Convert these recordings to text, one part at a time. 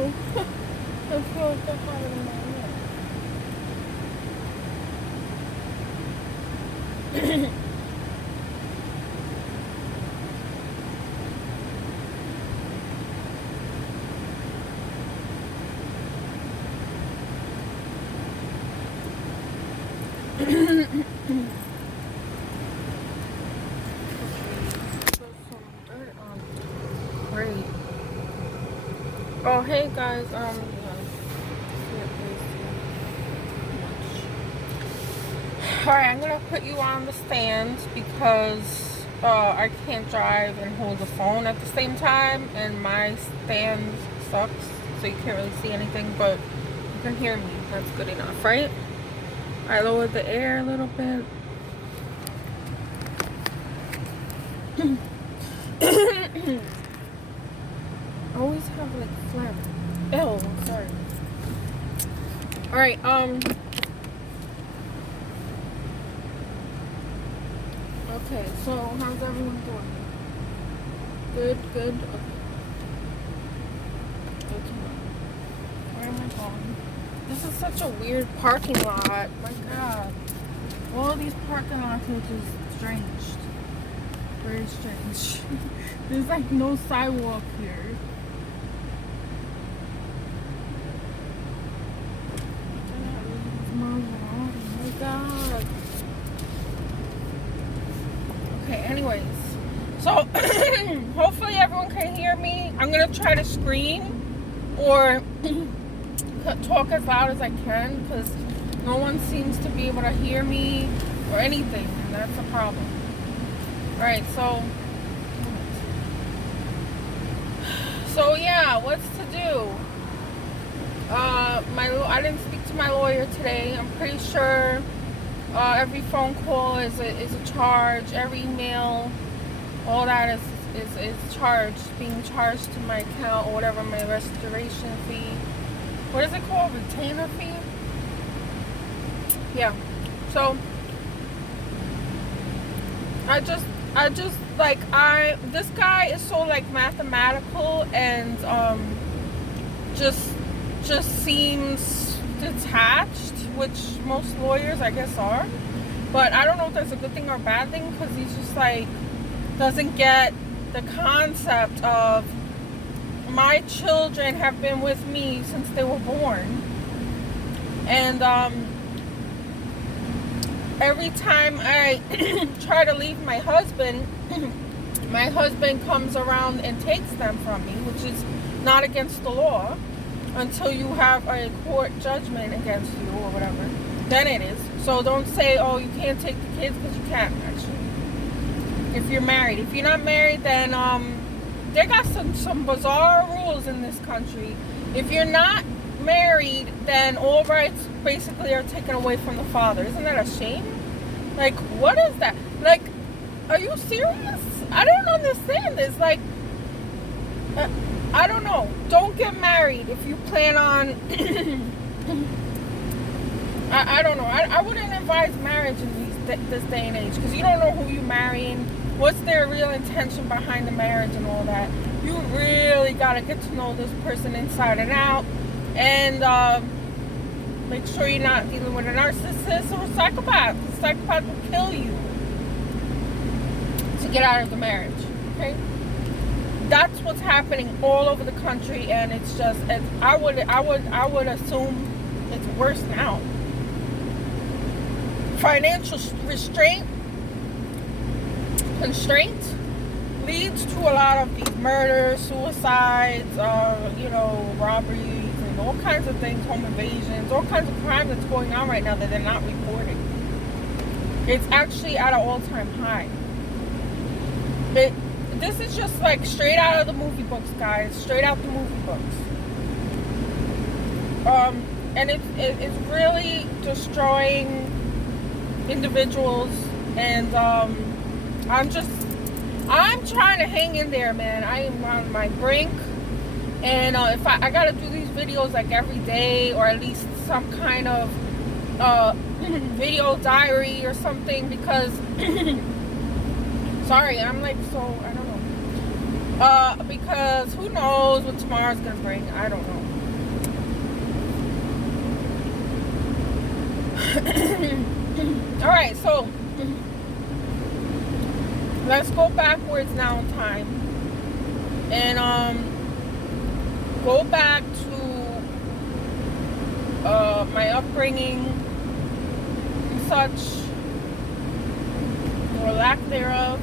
know. I feel like I have it in my head. Great. Oh, hey guys. Alright, I'm gonna put you on the stand because I can't drive and hold the phone at the same time, and my stand sucks, so you can't really see anything, but you can hear me. That's good enough, right? I lowered the air a little bit. I always have like phlegm. Ew, I'm sorry. Alright, okay, so how's everyone doing? Good, good. Okay. Good to know. Where am I going? This is such a weird parking lot. My God. All these parking lots are just strange. Very strange. There's like no sidewalk here. Oh my God. Okay, anyways. So, hopefully everyone can hear me. I'm going to try to scream or talk as loud as I can because no one seems to be able to hear me or anything, and that's a problem. Alright, so yeah, what's to do? I didn't speak to my lawyer today. I'm pretty sure every phone call is a charge. Every email, all that is charged, being charged to my account or whatever, my restoration fee. What is it called? Retainer fee? Yeah. So this guy is so like mathematical and just seems detached, which most lawyers I guess are, but I don't know if that's a good thing or a bad thing, because he's just like doesn't get the concept of my children have been with me since they were born, and every time I try to leave my husband comes around and takes them from me, which is not against the law until you have a court judgment against you or whatever. Then it is. So don't say, oh, you can't take the kids, because you can't, actually. If you're married. If you're not married, then they got some bizarre rules in this country. If you're not married, then all rights basically are taken away from the father. Isn't that a shame? Like, what is that? Like, are you serious? I don't understand this. Like, I don't know. Don't get married if you plan on I don't know. I wouldn't advise marriage in this day and age, because you don't know who you're marrying, what's their real intention behind the marriage and all that. You really got to get to know this person inside and out, and make sure you're not dealing with a narcissist or a psychopath. The psychopath will kill you to get out of the marriage, okay? That's what's happening all over the country, and it's just, I would assume it's worse now. Financial constraint leads to a lot of these murders, suicides, robberies, and all kinds of things, home invasions, all kinds of crime that's going on right now that they're not reporting. It's actually at an all-time high. This is just like straight out of the movie books, guys. Straight out the movie books. And it's really destroying individuals, and I'm trying to hang in there, man. I am on my brink, and if I gotta do these videos like every day, or at least some kind of video diary or something, because sorry, I'm like, so I don't know. Because who knows what tomorrow's gonna bring? I don't know. All right, so let's go backwards now in time, and go back to my upbringing and such, or lack thereof.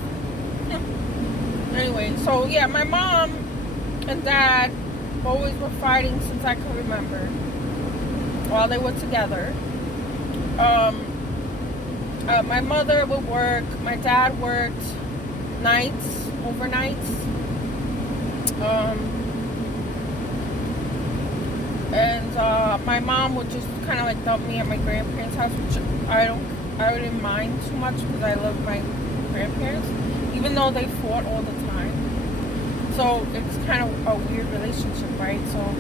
Anyway, so yeah, my mom and dad always were fighting since I can remember, while they were together. My mother would work, my dad worked nights, overnights. And my mom would just kind of like dump me at my grandparents' house, which I didn't mind too much because I love my grandparents, even though they fought all the time. So it's kind of a weird relationship, right? So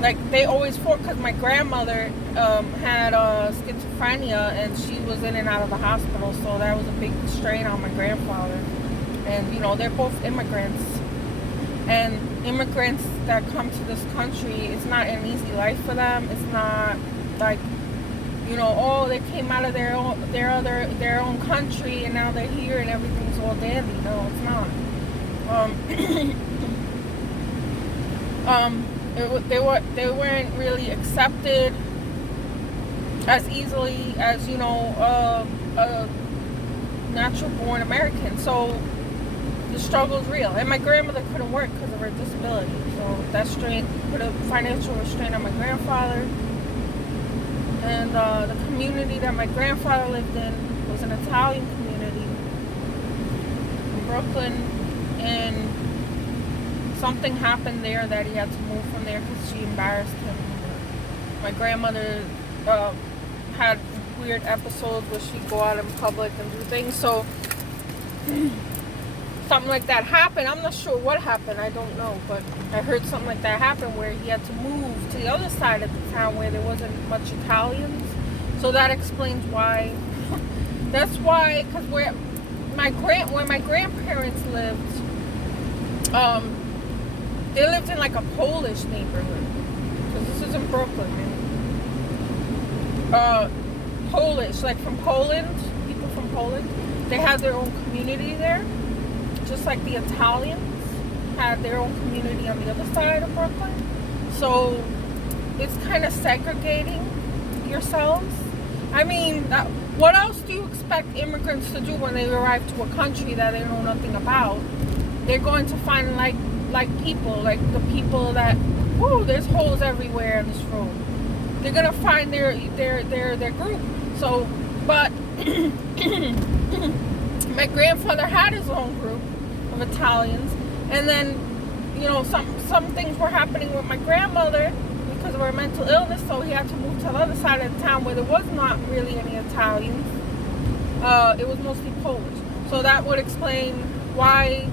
like they always fought because my grandmother had schizophrenia, and she was in and out of the hospital, so that was a big strain on my grandfather. And you know, they're both immigrants, and immigrants that come to this country, it's not an easy life for them. It's not like, you know, oh, they came out of their own country and now they're here and everything's all dandy. No, it's not. They weren't really accepted as easily as, you know, a natural born American. So the struggle is real. And my grandmother couldn't work because of her disability. So that put a financial restraint on my grandfather. And the community that my grandfather lived in was an Italian community in Brooklyn. And something happened there that he had to move from there because she embarrassed him. My grandmother had weird episodes where she'd go out in public and do things. So something like that happened. I'm not sure what happened. I don't know. But I heard something like that happen where he had to move to the other side of the town where there wasn't much Italians. So that explains why. That's why, because where my grandparents lived, they lived in like a Polish neighborhood. Because this is in Brooklyn. Polish, like from Poland, people from Poland, they had their own community there. Just like the Italians had their own community on the other side of Brooklyn. So it's kind of segregating yourselves. I mean, what else do you expect immigrants to do when they arrive to a country that they know nothing about? They're going to find like people, like the people that, oh, there's holes everywhere in this room. They're gonna find their group. So, but my grandfather had his own group of Italians, and then, you know, some things were happening with my grandmother because of her mental illness, so he had to move to the other side of the town where there was not really any Italians. It was mostly Polish. So that would explain why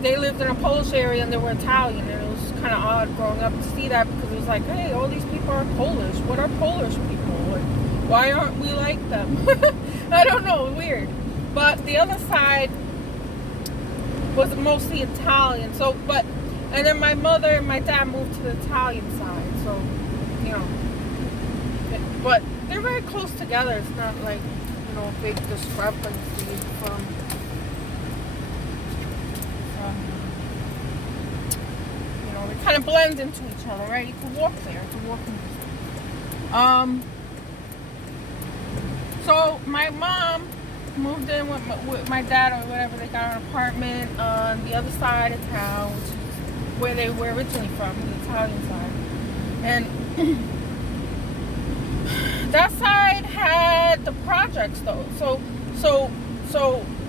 they lived in a Polish area and they were Italian. And it was kind of odd growing up to see that, because it was like, hey, all these people are Polish. What are Polish people? Like, why aren't we like them? I don't know, weird. But the other side was mostly Italian. So, and then my mother and my dad moved to the Italian side. So, you know, but they're very close together. It's not like, you know, a big discrepancy from you know, they kind of blend into each other, right? You can walk there. It's a walking distance. So my mom moved in with my dad or whatever. They got an apartment on the other side of town, which is where they were originally from, the Italian side. And that side had the projects though. So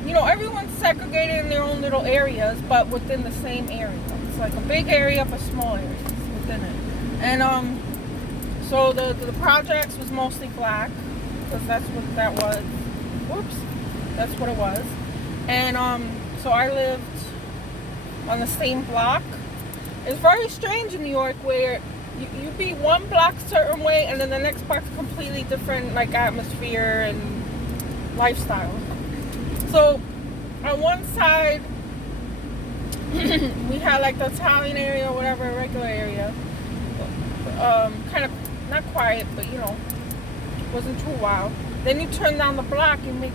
you know, everyone's segregated in their own little areas, but within the same area. It's like a big area for small areas within it. And so the projects was mostly black, because that's what that was. Whoops, that's what it was. And so I lived on the same block. It's very strange in New York where you be one block a certain way, and then the next block's completely different, like atmosphere and lifestyle. So on one side we had like the Italian area or whatever, a regular area. Kind of not quiet, but wasn't too wild. Then you turn down the block and you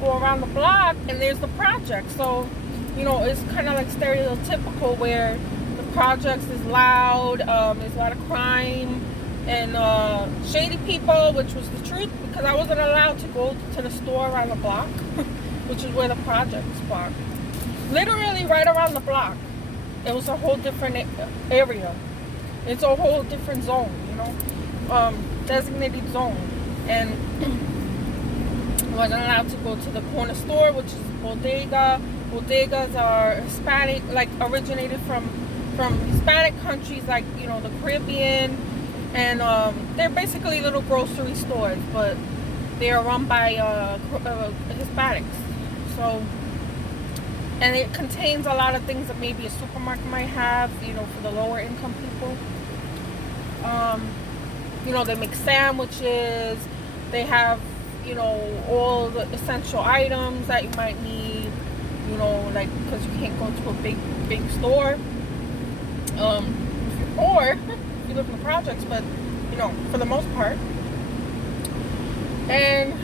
go around the block and there's the project. So, it's kind of like stereotypical where the projects is loud, there's a lot of crime and shady people, which was the truth because I wasn't allowed to go to the store around the block, which is where the project is blocked. Literally right around the block. It was a whole different area. It's a whole different zone, designated zone. And I wasn't allowed to go to the corner store, which is bodega. Bodegas are Hispanic, like originated from Hispanic countries, like the Caribbean, and they're basically little grocery stores, but they are run by Hispanics. So, and it contains a lot of things that maybe a supermarket might have, for the lower income people. They make sandwiches. They have, all the essential items that you might need, like, because you can't go to a big store. Or if you live in the projects, but, for the most part. And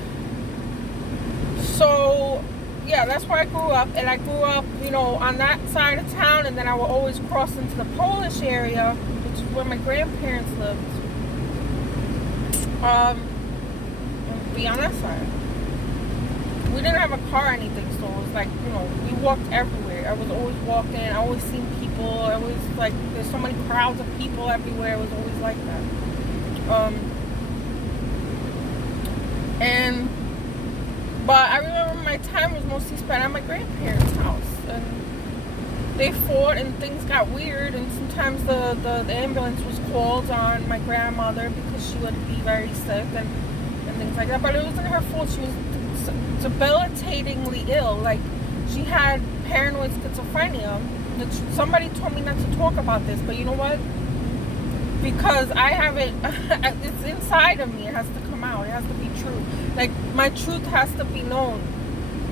so, yeah, that's where I grew up. And I grew up, on that side of town. And then I would always cross into the Polish area, which is where my grandparents lived. Be on that side. We didn't have a car or anything, so it was like, we walked everywhere. I was always walking. I always seen people. I always, like, there's so many crowds of people everywhere. It was always like that. But I remember my time was mostly spent at my grandparents' house. And they fought and things got weird. And sometimes the ambulance was called on my grandmother because she would be very sick and things like that. But it wasn't her fault. She was debilitatingly ill. Like, she had paranoid schizophrenia. Somebody told me not to talk about this, but you know what? Because I have it, it's inside of me. It has to come out. It has to be true. Like, my truth has to be known.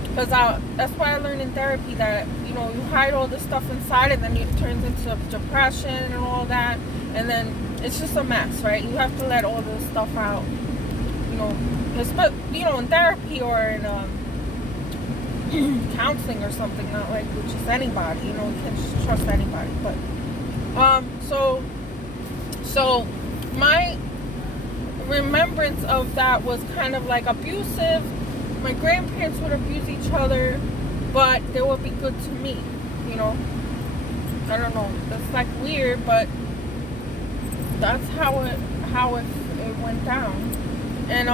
Because that's why I learned in therapy that, you hide all this stuff inside and then it turns into depression and all that. And then it's just a mess, right? You have to let all this stuff out. In therapy or in counseling or something, not like with just anybody, you can't just trust anybody. But so my remembrance of that was kind of like abusive. My grandparents would abuse each other, but they would be good to me, I don't know. That's like weird, but that's how it went down. And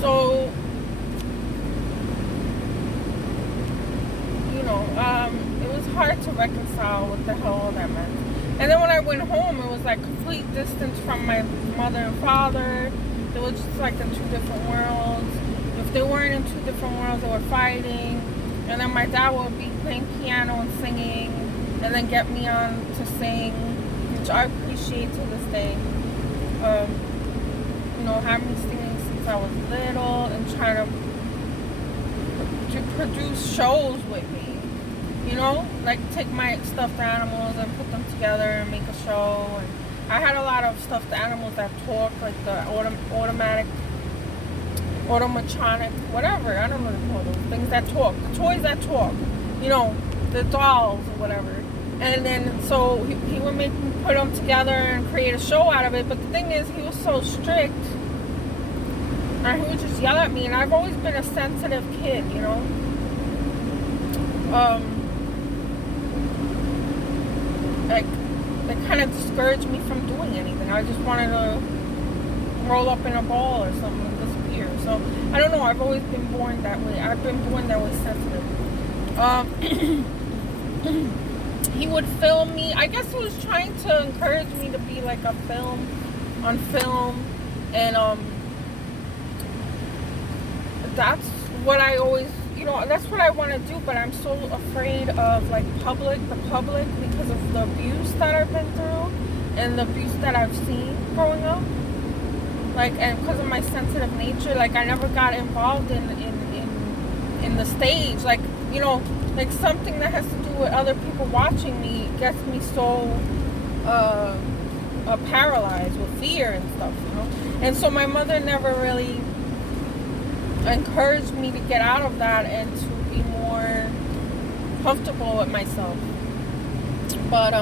so it was hard to reconcile what the hell all that meant. And then when I went home, it was like complete distance from my mother and father. They were just like in two different worlds. If they weren't in two different worlds, they were fighting. And then my dad would be playing piano and singing, and then get me on to sing, which I appreciate to this day. Having me singing since I was little and trying to produce shows with me. Like take my stuffed animals and put them together and make a show. And I had a lot of stuffed animals that talk, like the automatronic, whatever. I don't know what to call those things that talk. The toys that talk. The dolls or whatever. And then so he would make me put them together and create a show out of it. But the thing is, he was so strict. And he would just yell at me. And I've always been a sensitive kid, That kind of discouraged me from doing anything. I just wanted to roll up in a ball or something and disappear. So, I don't know. I've always been born that way. I've been born that way sensitive. He would film me. I guess he was trying to encourage me to be like on film. And, that's what I always, that's what I want to do, but I'm so afraid of like the public because of the abuse that I've been through and the abuse that I've seen growing up. Like, and because of my sensitive nature, like I never got involved in in the stage, like, you know, like something that has to do with other people watching me gets me so paralyzed with fear and stuff, you know. And so my mother never really encouraged me to get out of that and to be more comfortable with myself. But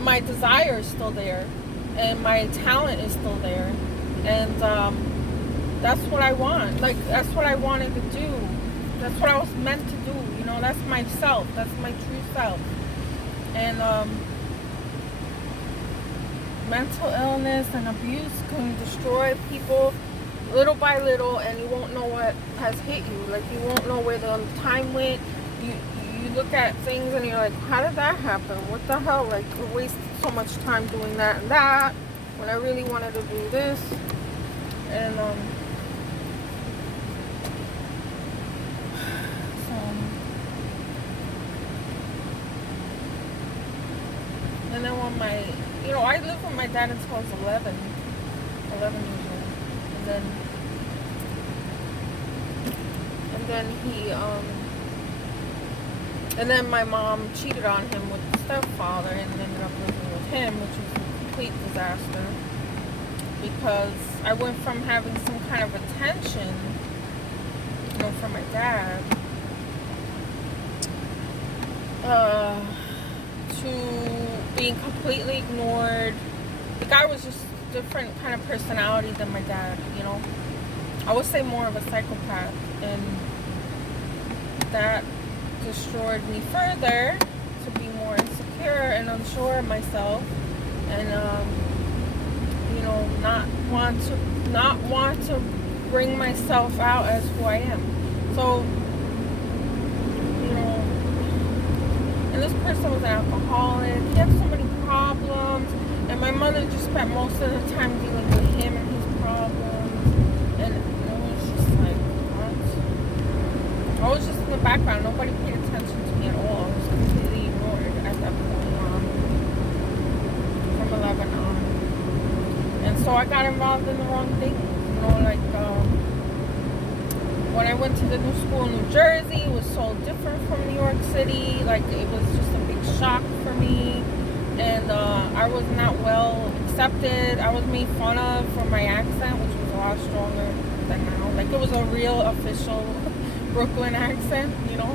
my desire is still there, and my talent is still there, and that's what I want. Like, that's what I wanted to do. That's what I was meant to do. You know, that's myself. That's my true self. And mental illness and abuse can destroy people little by little, and you won't know what has hit you. Like, you won't know where the time went. You look at things and you're like, how did that happen? What the hell? Like, I wasted so much time doing that and that when I really wanted to do this. And and then when I lived with my dad until I was 11 years old. And then my mom cheated on him with the stepfather and ended up living with him, which was a complete disaster. Because I went from having some kind of attention, you know, from my dad, to being completely ignored. The guy was just a different kind of personality than my dad, you know. I would say more of a psychopath, and that destroyed me further to be more insecure and unsure of myself, and you know, not want to bring myself out as who I am. So, you know, and this person was an alcoholic. He had so many problems, and my mother just spent most of the time dealing with him and his problems, and it was just like, what? I was just in the background. Nobody paid attention to me at all. I was completely ignored at that point from 11 on. And so I got involved in the wrong things. You know, like when I went to the new school in New Jersey, it was so different from New York City. Like, it was just a big shock for me. And I was not well accepted. I was made fun of for my accent, which was a lot stronger than now. Like, it was a real official Brooklyn accent, you know.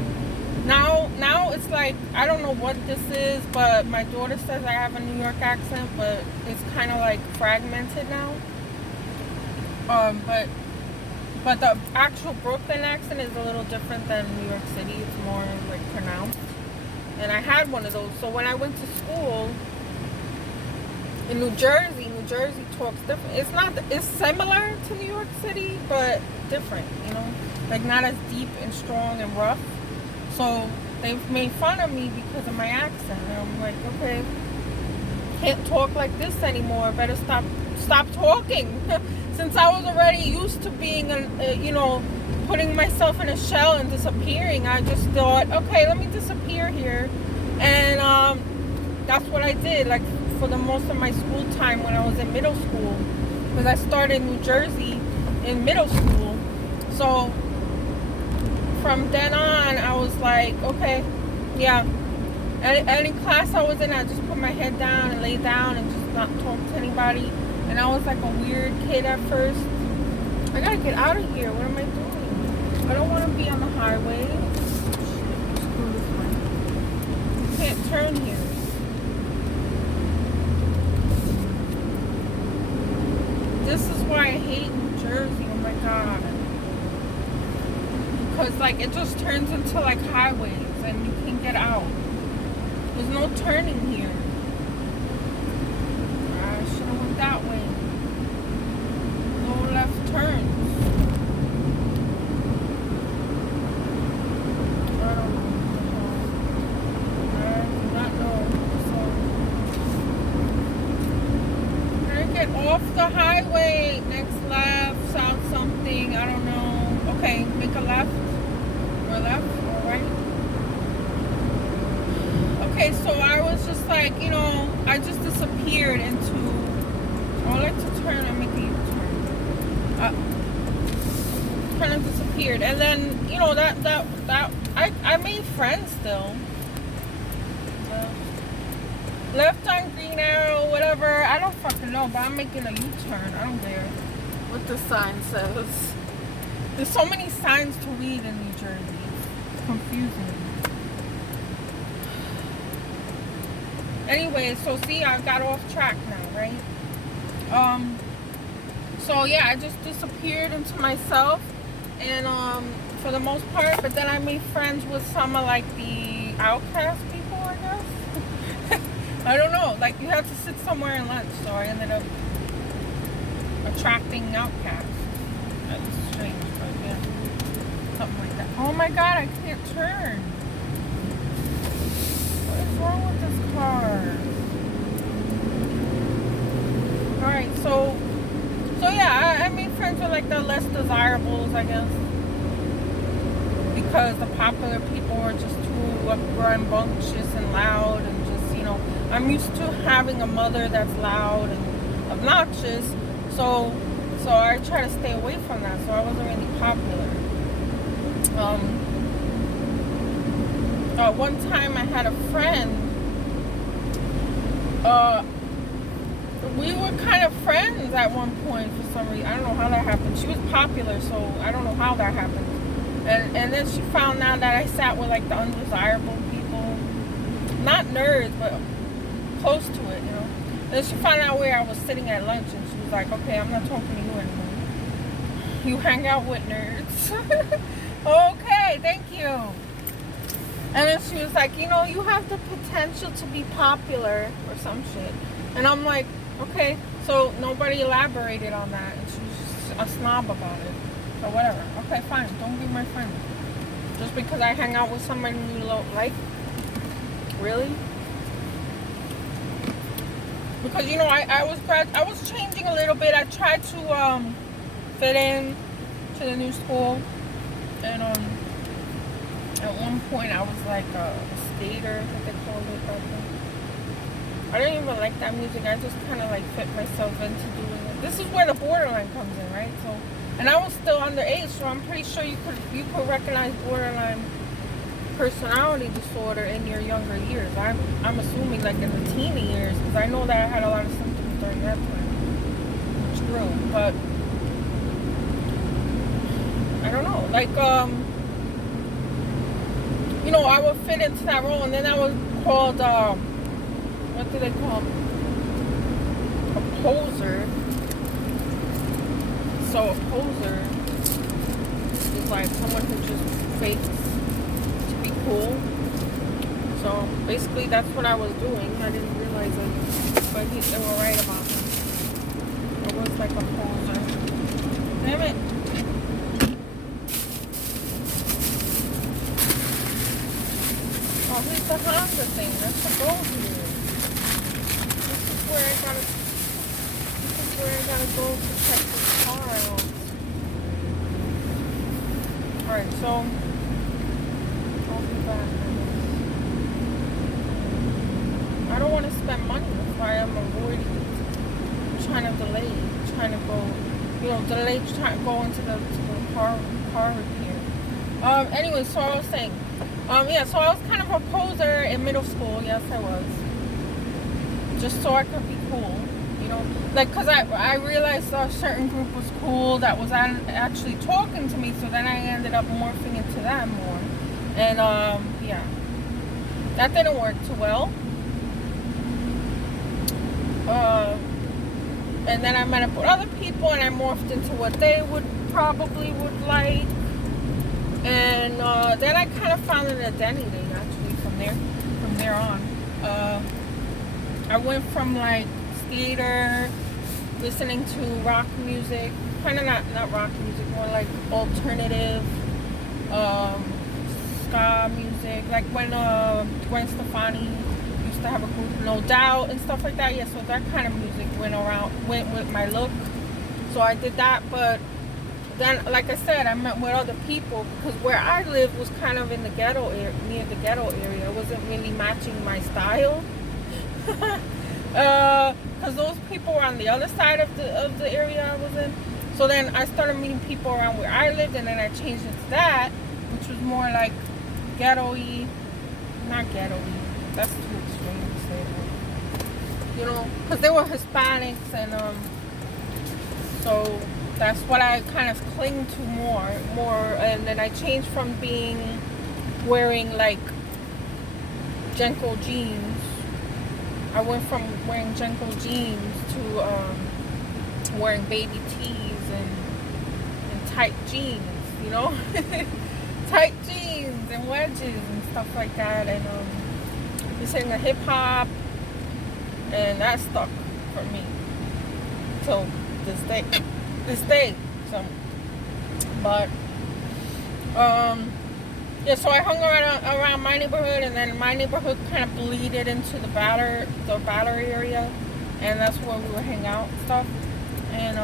Now it's like, I don't know what this is, but my daughter says I have a New York accent, but it's kind of like fragmented now. But the actual Brooklyn accent is a little different than New York City. It's more like pronounced. And I had one of those. So when I went to school in New Jersey talks different. It's similar to New York City, but different, you know, like not as deep and strong and rough. So they made fun of me because of my accent. And I'm like, okay, can't talk like this anymore. Better stop talking. Since I was already used to being, you know, putting myself in a shell and disappearing, I just thought, okay, let me disappear here. And that's what I did, like, for the most of my school time when I was in middle school. Because I started in New Jersey in middle school. So from then on, I was like, okay, yeah. Any class I was in, I just put my head down and lay down and just not talk to anybody. And I was like a weird kid at first. I gotta get out of here. What am I doing? I don't want to be on the highway. You can't turn here. This is why I hate New Jersey. Oh my god. Because like it just turns into like highways and you can't get out. There's no turning here. I should have went that way. No left turns. I don't know. I do not know. So, can I get off the highway? Next left, south something. I don't know. Okay, make a left. Or left or right. Okay, so I was just like, you know, I just disappeared into, I like to turn and make a U-turn. Kind of disappeared disappeared. And then, you know, I made friends still. Left on Green Arrow, whatever. I don't fucking know, but I'm making a U-turn. I don't care what the sign says. There's so many signs to read in New Jersey. It's confusing. Anyway, so see, I got off track now, right? So yeah, I just disappeared into myself, and for the most part. But then I made friends with some of like the outcast people, I guess. I don't know. Like, you have to sit somewhere and lunch, so I ended up attracting outcasts. That's strange, but yeah, something like that. Oh my God, I can't turn. What is wrong with this car? All right, so yeah, I made friends with like the less desirables, I guess, because the popular people are just too rambunctious and loud, and just, you know, I'm used to having a mother that's loud and obnoxious, so I try to stay away from that. So I wasn't really popular. One time I had a friend. We were kind of friends at one point for some reason. I don't know how that happened. She was popular, so I don't know how that happened. And then she found out that I sat with like the undesirable people, not nerds, but close to it, you know. Then she found out where I was sitting at lunch, and she was like, "Okay, I'm not talking to you anymore. You hang out with nerds." Okay, thank you. And then she was like, "You know, you have the potential to be popular," or some shit. And I'm like, okay. So nobody elaborated on that, and she was just a snob about it. So whatever. Okay, fine. Don't be my friend. Just because I hang out with somebody you like? Really? Because, you know, I was changing a little bit. I tried to fit in to the new school, and at one point I was like a skater, I think they called it back then. I didn't even like that music. I just kind of like fit myself into doing it. This is where the borderline comes in, right? So, and I was still underage, so I'm pretty sure you could recognize borderline personality disorder in your younger years. I'm assuming like in the teen years, because I know that I had a lot of symptoms during that time. It's true, but I don't know. Like you know, I would fit into that role, and then I was called what do they call them? A poser. So a poser is like someone who just fakes to be cool. So basically that's what I was doing. I didn't realize it, but they were right about me. I was like a poser. Damn it. Oh, here's the Honda thing. That's the goal here. This is where I gotta go to check this car out. Alright, so I'll be back. I don't want to spend money. That's why I'm avoiding it. Trying to delay. Trying to go, you know, trying to go into the car repair. Anyway, so I was saying, yeah, so I was kind of a poser in middle school. Yes, I was. Just so I could be cool, you know, like, because I realized a certain group was cool that was actually talking to me, so then I ended up morphing into them more, and yeah, that didn't work too well. And then I met up with other people, and I morphed into what they would like, and then I kind of found an identity actually from there on. I went from like theater, listening to rock music, kind of not rock music, more like alternative ska music, like when Gwen Stefani used to have a group, No Doubt and stuff like that. Yeah, so that kind of music went with my look. So I did that, but then, like I said, I met with other people, because where I lived was kind of in the ghetto area, near the ghetto area. It wasn't really matching my style. Because those people were on the other side of the area I was in, So then I started meeting people around where I lived, and then I changed it to that, which was more like ghetto-y. Not ghetto-y. That's too extreme to say that. You know, because they were Hispanics, and so that's what I kind of cling to more. And then I changed from wearing like Jenko jeans. I went from wearing Jenko jeans to wearing baby tees and tight jeans, you know? Tight jeans and wedges and stuff like that. And listening to hip hop, and that stuck for me till this day. So, but yeah, so I hung around my neighborhood, and then my neighborhood kind of bleeded into the Battery area, and that's where we would hang out and stuff. And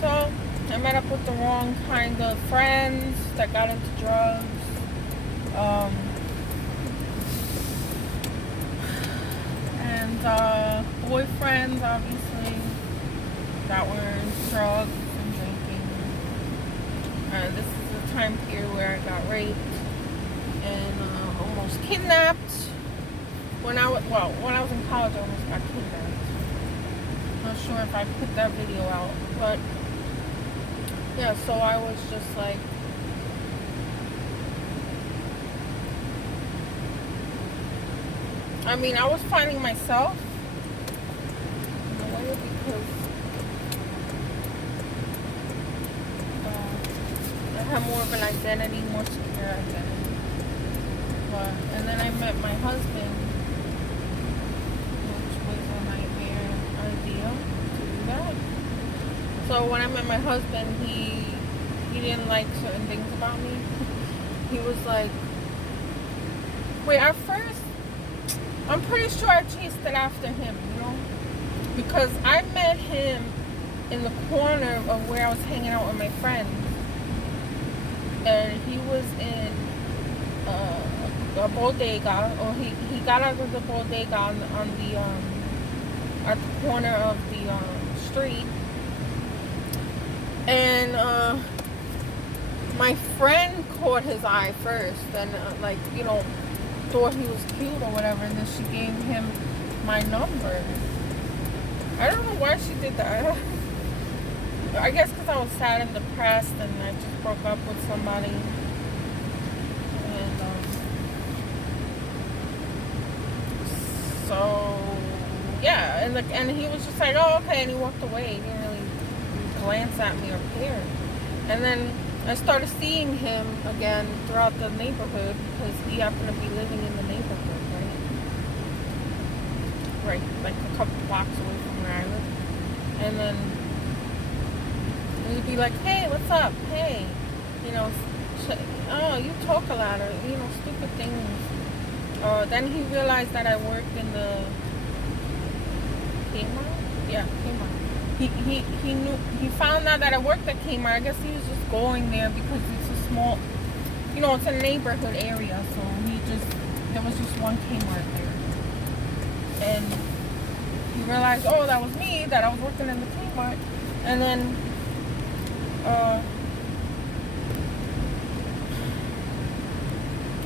so I met up with the wrong kind of friends that got into drugs. And boyfriends, obviously, that were into drugs and drinking. This is the time period where I got raped and almost kidnapped. When I was in college, I almost got kidnapped. Not sure if I put that video out, but yeah. So I was just like, I mean, I was finding myself in a way because I have more of an identity, more secure identity. And then I met my husband, which was a nightmare idea to do that. So when I met my husband, he didn't like certain things about me. He was like, wait, at first, I'm pretty sure I chased it after him, you know? Because I met him in the corner of where I was hanging out with my friends. And he was in a bodega, or he got out of the bodega on the at the corner of the street. And my friend caught his eye first, and like, you know, thought he was cute or whatever, and then she gave him my number. I don't know why she did that. I guess because I was sad and depressed, and I just broke up with somebody. And so yeah, and he was just like, oh, okay, and he walked away. He didn't really glance at me or care. And then I started seeing him again throughout the neighborhood because he happened to be living in the neighborhood, right, like a couple blocks away from where I live. And then he'd be like, hey, what's up? Hey, you know, oh, you talk a lot, or, you know, stupid things. Then he realized that I worked in the Kmart. Yeah, Kmart. He found out that I worked at Kmart. I guess he was just going there because it's a small, you know, it's a neighborhood area. So there was just one Kmart there. And he realized, oh, that was me, that I was working in the Kmart. And then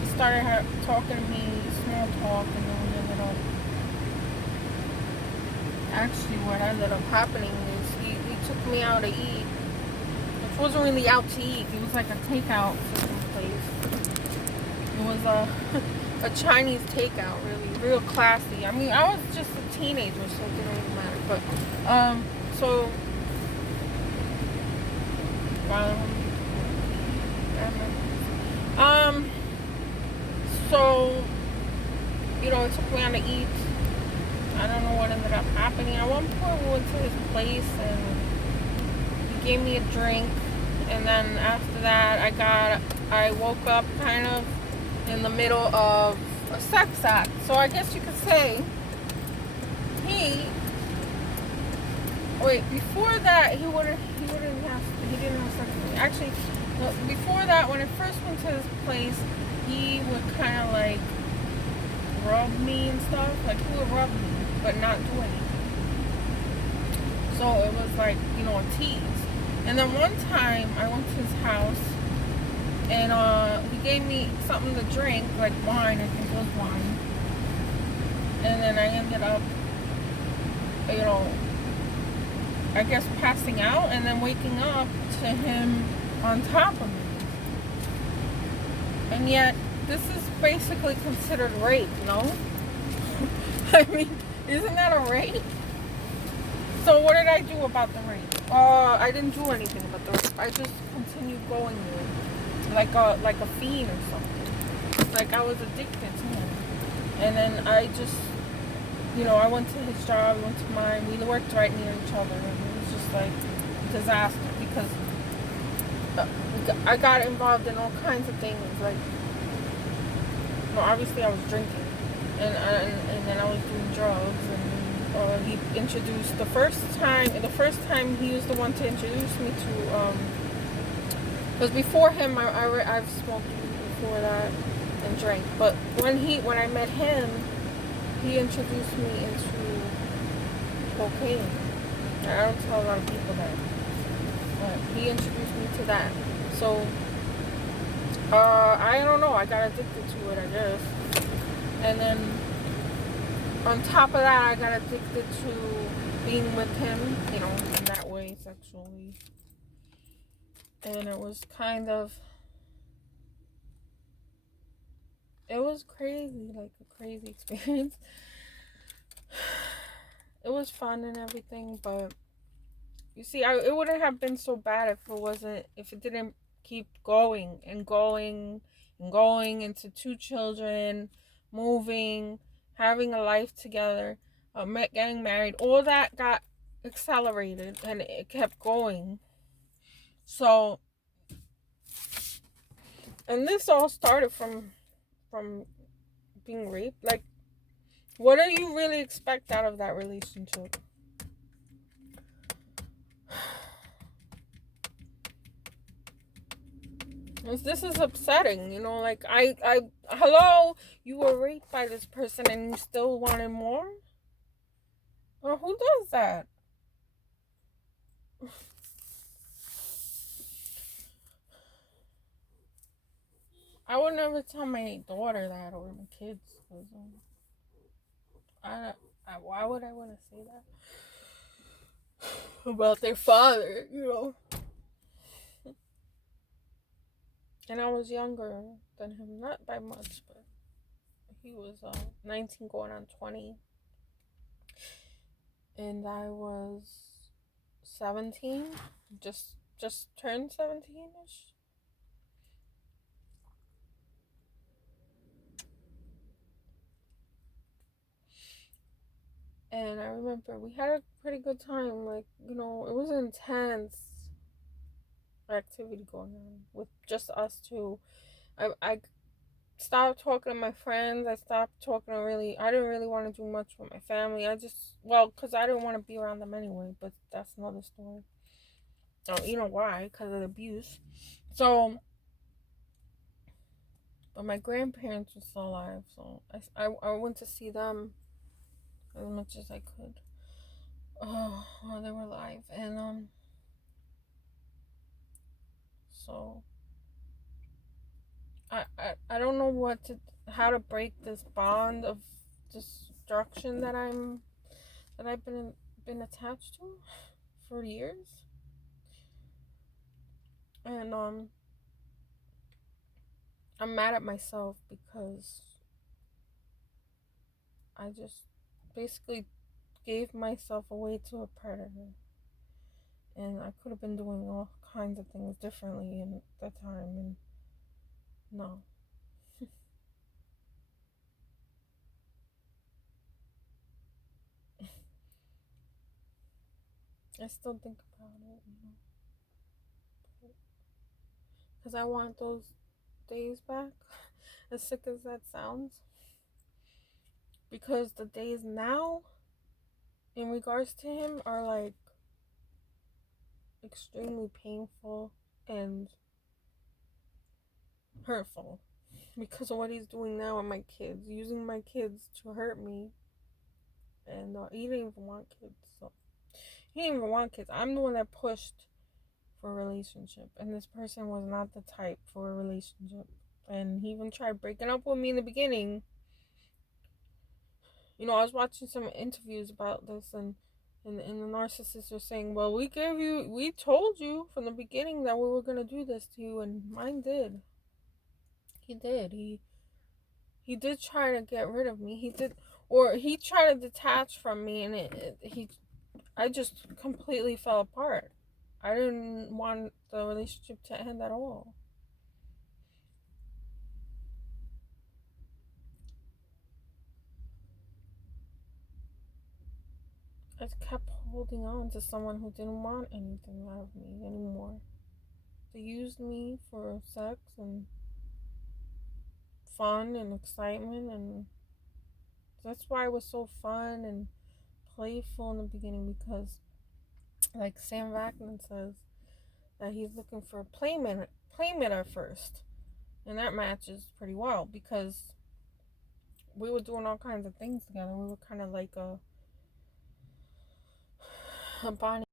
he started talking to me, small talk, and then we ended up. Actually, what ended up happening is he took me out to eat, which wasn't really out to eat. It was like a takeout place. It was a Chinese takeout, really, real classy. I mean, I was just a teenager, so it didn't really matter. But so. So, you know, it took me out to eat. I don't know what ended up happening. At one point, we went to his place, and he gave me a drink. And then after that, I woke up kind of in the middle of a sex act. So I guess you could say before that, he didn't have sex with me. Actually, before that, when I first went to his place, he would kind of like rub me and stuff. Like, he would rub me, but not do anything. So it was like, you know, a tease. And then one time I went to his house and he gave me something to drink, like wine, I think it was wine. And then I ended up, you know, I guess passing out and then waking up to him on top of me. And yet, this is basically considered rape, no? I mean, isn't that a rape? So what did I do about the rape? I didn't do anything about the rape. I just continued going there, like a fiend or something. Like I was addicted to him. And then I just, you know, I went to his job, I went to mine. We worked right near each other, and it was just like disaster because I got involved in all kinds of things. Like, you know, obviously I was drinking, and then I was doing drugs, and he introduced the first time he was the one to introduce me to because before him I've smoked before that and drank, but when I met him, he introduced me into cocaine. I don't tell a lot of people that, but he introduced me to that. So I don't know, I got addicted to it, I guess. And then on top of that, I got addicted to being with him, you know, in that way, sexually. And it was kind of, it was crazy, like a crazy experience. It was fun and everything, but you see, it wouldn't have been so bad if it didn't keep going and going and going into 2 children, moving, having a life together, getting married. All that got accelerated and it kept going. So, and this all started from being raped. Like, what do you really expect out of that relationship? This is upsetting, you know, like hello, you were raped by this person and you still wanted more? Well, who does that? I would never tell my daughter that or my kids. Cause, why would I want to say that about their father, you know? And I was younger than him, not by much, but he was 19 going on 20. And I was 17, just turned 17ish. And I remember we had a pretty good time. Like, you know, it was intense activity going on with just us two. I stopped talking to my friends. I stopped talking to I didn't really want to do much with my family. Because I didn't want to be around them anyway, but that's another story. Oh, you know why? Because of the abuse. So, but my grandparents were still alive, so I went to see them as much as I could. Oh, while they were alive. And, so I don't know how to break this bond of destruction that I've been attached to for years. And I'm mad at myself because I just basically gave myself away to a predator. And I could have been doing all kinds of things differently in that time, and no. I still think about it, you know, because I want those days back, as sick as that sounds. Because the days now, in regards to him, are like extremely painful and hurtful. Because of what he's doing now with my kids, using my kids to hurt me. And he didn't even want kids, so he didn't even want kids. I'm the one that pushed for a relationship, and this person was not the type for a relationship. And he even tried breaking up with me in the beginning. You know, I was watching some interviews about this, and the narcissists are saying, well, we told you from the beginning that we were going to do this to you, and mine did. He did. He did try to get rid of me. He tried to detach from me, and I just completely fell apart. I didn't want the relationship to end at all. I just kept holding on to someone who didn't want anything out of me anymore. They used me for sex and fun and excitement, and that's why it was so fun and playful in the beginning, because like Sam Vaknin says that he's looking for a playmate at first, and that matches pretty well because we were doing all kinds of things together. We were kind of like a Bonnie